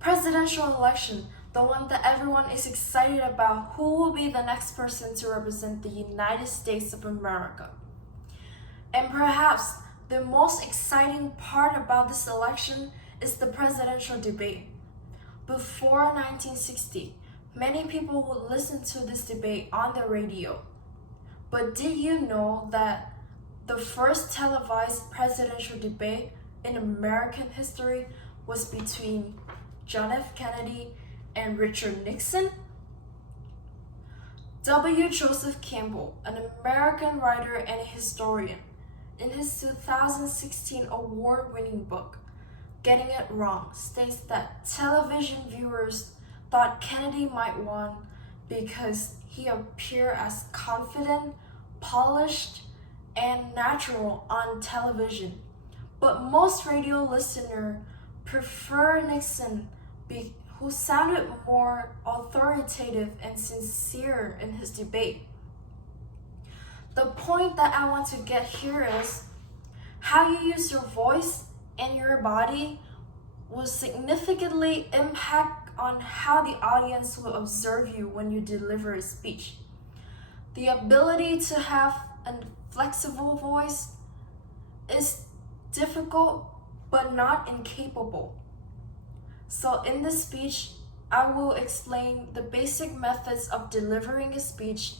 Presidential election, the one that everyone is excited about, who will be the next person to represent the United States of America. And perhaps the most exciting part about this election is the presidential debate. Before 1960, many people would listen to this debate on the radio. But did you know that the first televised presidential debate in American history was between John F. Kennedy and Richard Nixon? W. Joseph Campbell, an American writer and historian, in his 2016 award-winning book, Getting It Wrong, states that television viewers thought Kennedy might win because he appeared as confident, polished, and natural on television. But most radio listeners prefer Nixon who sounded more authoritative and sincere in his debate. The point that I want to get here is how you use your voice and your body will significantly impact on how the audience will observe you when you deliver a speech. The ability to have a flexible voice is difficult but not incapable. So in this speech, I will explain the basic methods of delivering a speech.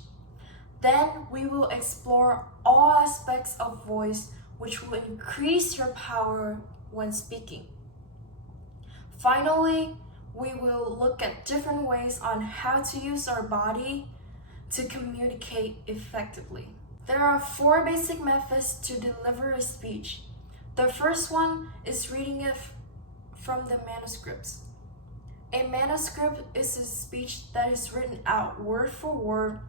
Then we will explore all aspects of voice which will increase your power when speaking. Finally, we will look at different ways on how to use our body to communicate effectively. There are 4 basic methods to deliver a speech. The first one is reading it from the manuscripts. A manuscript is a speech that is written out word for word,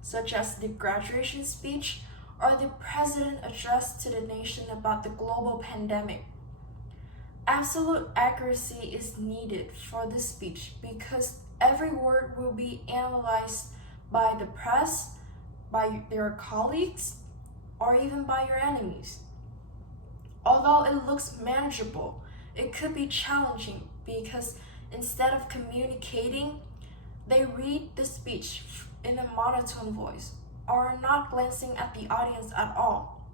such as the graduation speech or the president address to the nation about the global pandemic. Absolute accuracy is needed for this speech because every word will be analyzed by the press, by their colleagues, or even by your enemies. Although it looks manageable, it could be challenging because instead of communicating, they read the speech in a monotone voice or not glancing at the audience at all.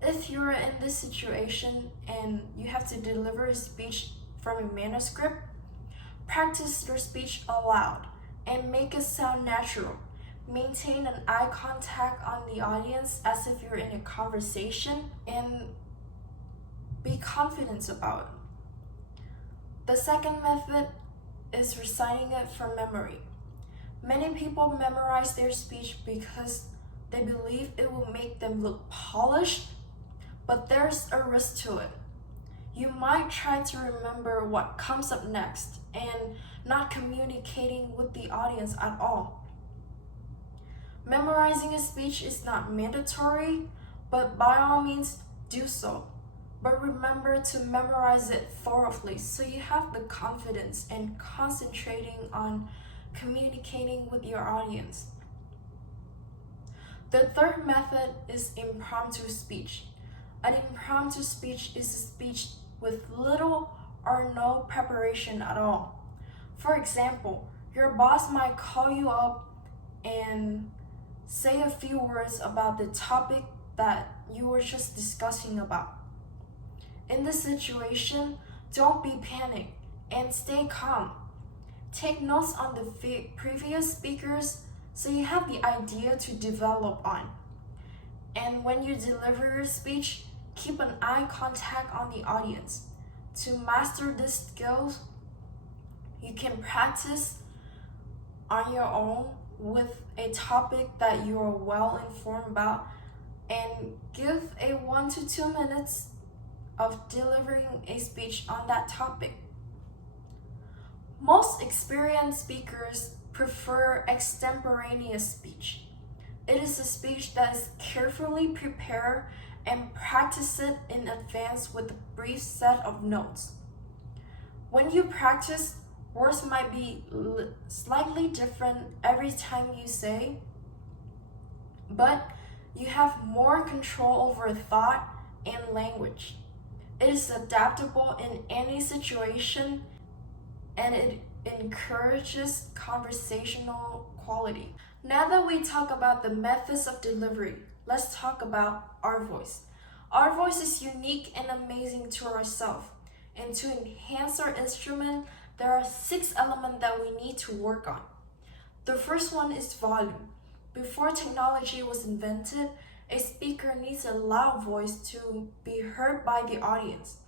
If you're in this situation and you have to deliver a speech from a manuscript, practice your speech aloud and make it sound natural. Maintain an eye contact on the audience as if you're in a conversation and be confident about it. The second method is reciting it from memory. Many people memorize their speech because they believe it will make them look polished, but there's a risk to it. You might try to remember what comes up next and not communicating with the audience at all. Memorizing a speech is not mandatory, but by all means do so. But remember to memorize it thoroughly so you have the confidence and concentrating on communicating with your audience. The third method is impromptu speech. An impromptu speech is a speech with little or no preparation at all. For example, your boss might call you up and say a few words about the topic that you were just discussing about. In this situation, don't be panicked and stay calm. Take notes on the previous speakers so you have the idea to develop on. And when you deliver your speech, keep an eye contact on the audience. To master these skills, you can practice on your own with a topic that you are well informed about and give a 1 to 2 minutes of delivering a speech on that topic. Most experienced speakers prefer extemporaneous speech. It is a speech that is carefully prepared and practice it in advance with a brief set of notes. When you practice, words might be slightly different every time you say, but you have more control over thought and language. It is adaptable in any situation and it encourages conversational quality. Now that we talk about the methods of delivery, let's talk about our voice. Our voice is unique and amazing to ourselves, and to enhance our instrument, there are 6 elements that we need to work on. The first one is volume. Before technology was invented, a speaker needs a loud voice to be heard by the audience.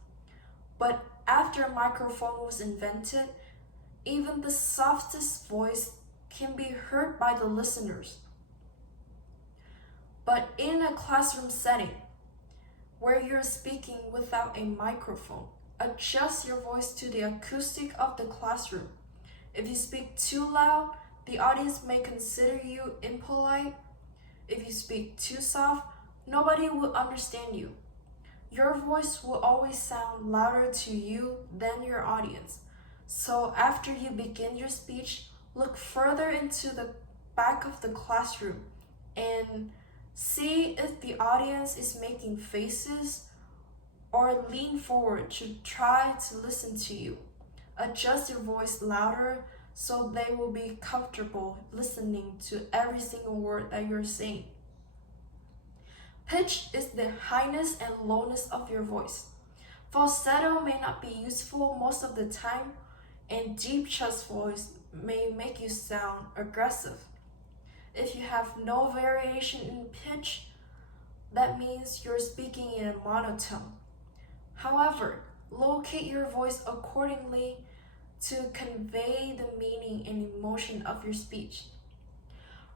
But after a microphone was invented, even the softest voice can be heard by the listeners. But in a classroom setting, where you're speaking without a microphone, adjust your voice to the acoustic of the classroom. If you speak too loud, the audience may consider you impolite. If you speak too soft, nobody will understand you. Your voice will always sound louder to you than your audience. So after you begin your speech, look further into the back of the classroom and see if the audience is making faces, or lean forward to try to listen to you. Adjust your voice louder so they will be comfortable listening to every single word that you're saying. Pitch is the highness and lowness of your voice. Falsetto may not be useful most of the time, and deep chest voice may make you sound aggressive. If you have no variation in pitch, that means you're speaking in a monotone. However, locate your voice accordingly to convey the meaning and emotion of your speech.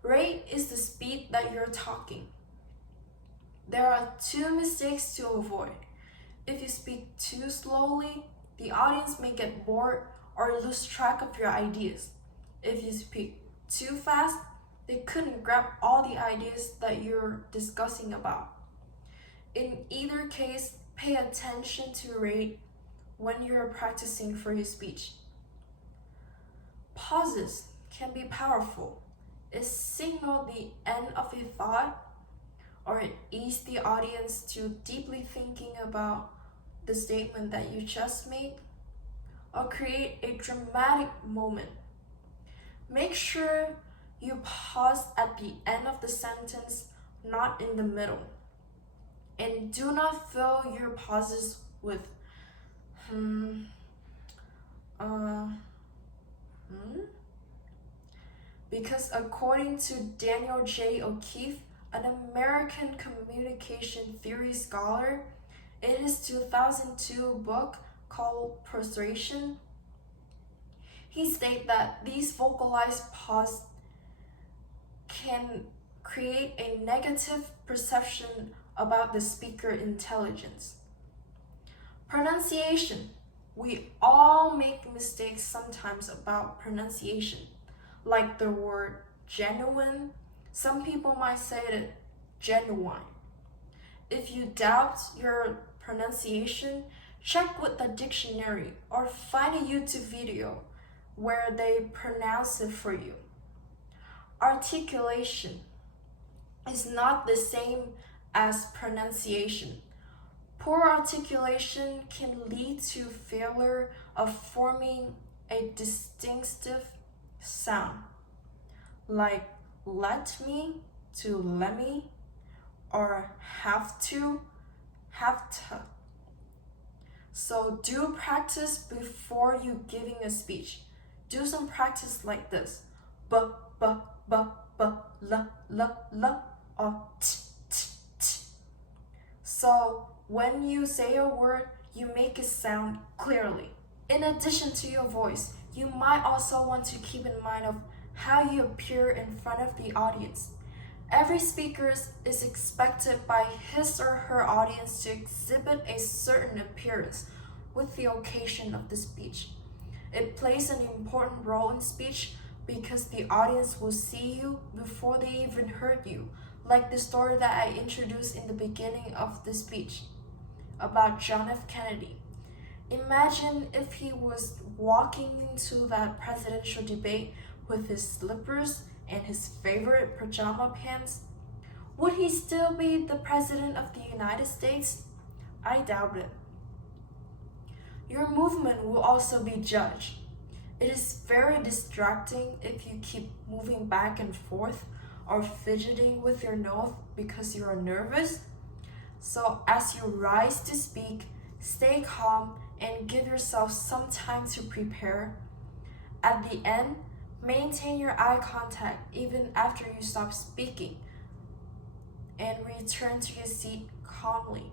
Rate is the speed that you're talking. There are 2 mistakes to avoid. If you speak too slowly, the audience may get bored or lose track of your ideas. If you speak too fast, they couldn't grab all the ideas that you're discussing about. In either case, pay attention to rate when you're practicing for your speech. Pauses can be powerful. It signals the end of a thought, or it eases the audience to deeply thinking about the statement that you just made, or create a dramatic moment. Make sure you pause at the end of the sentence, not in the middle. And do not fill your pauses with because according to Daniel J. O'Keefe, an American communication theory scholar, in his 2002 book called Persuasion, he stated that these vocalized pauses can create a negative perception about the speaker intelligence. Pronunciation. We all make mistakes sometimes about pronunciation, like the word genuine. Some people might say it genuine. If you doubt your pronunciation, check with the dictionary or find a YouTube video where they pronounce it for you. Articulation is not the same as pronunciation. Poor articulation can lead to failure of forming a distinctive sound, like let me to let me, or have to. So do practice before you giving a speech. Do some practice like this: b, b, b, b, l, or t, t, t. So when you say a word, you make it sound clearly. In addition to your voice, you might also want to keep in mind of how you appear in front of the audience. Every speaker is expected by his or her audience to exhibit a certain appearance with the occasion of the speech. It plays an important role in speech because the audience will see you before they even heard you, like the story that I introduced in the beginning of the speech about John F. Kennedy. Imagine if he was walking into that presidential debate with his slippers and his favorite pajama pants. Would he still be the president of the United States? I doubt it. Your movement will also be judged. It is very distracting if you keep moving back and forth or fidgeting with your nose because you are nervous. So as you rise to speak, stay calm and give yourself some time to prepare. At the end, maintain your eye contact even after you stop speaking and return to your seat calmly.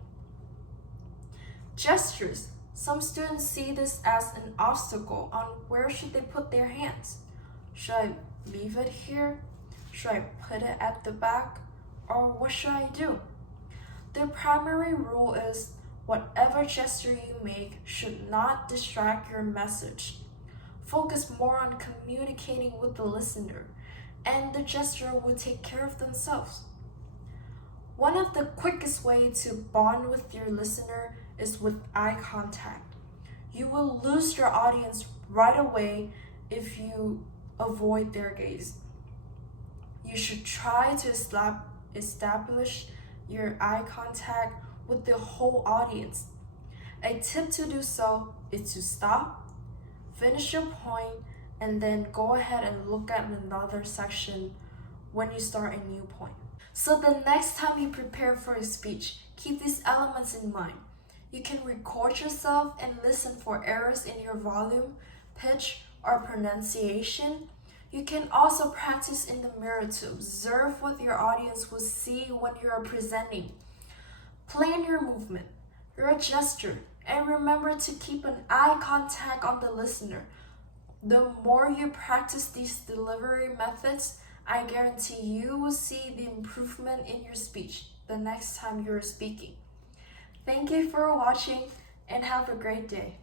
Gestures. Some students see this as an obstacle on where should they put their hands. Should I leave it here? Should I put it at the back? Or what should I do? The primary rule is whatever gesture you make should not distract your message. Focus more on communicating with the listener, and the gesture will take care of themselves. One of the quickest ways to bond with your listener is with eye contact. You will lose your audience right away if you avoid their gaze. You should try to establish your eye contact with the whole audience. A tip to do so is to stop, finish your point, and then go ahead and look at another section when you start a new point. So the next time you prepare for a speech, keep these elements in mind. You can record yourself and listen for errors in your volume, pitch, or pronunciation. You can also practice in the mirror to observe what your audience will see when you are presenting. Plan your movement, your gesture, and remember to keep an eye contact on the listener. The more you practice these delivery methods, I guarantee you will see the improvement in your speech the next time you're speaking. Thank you for watching and have a great day.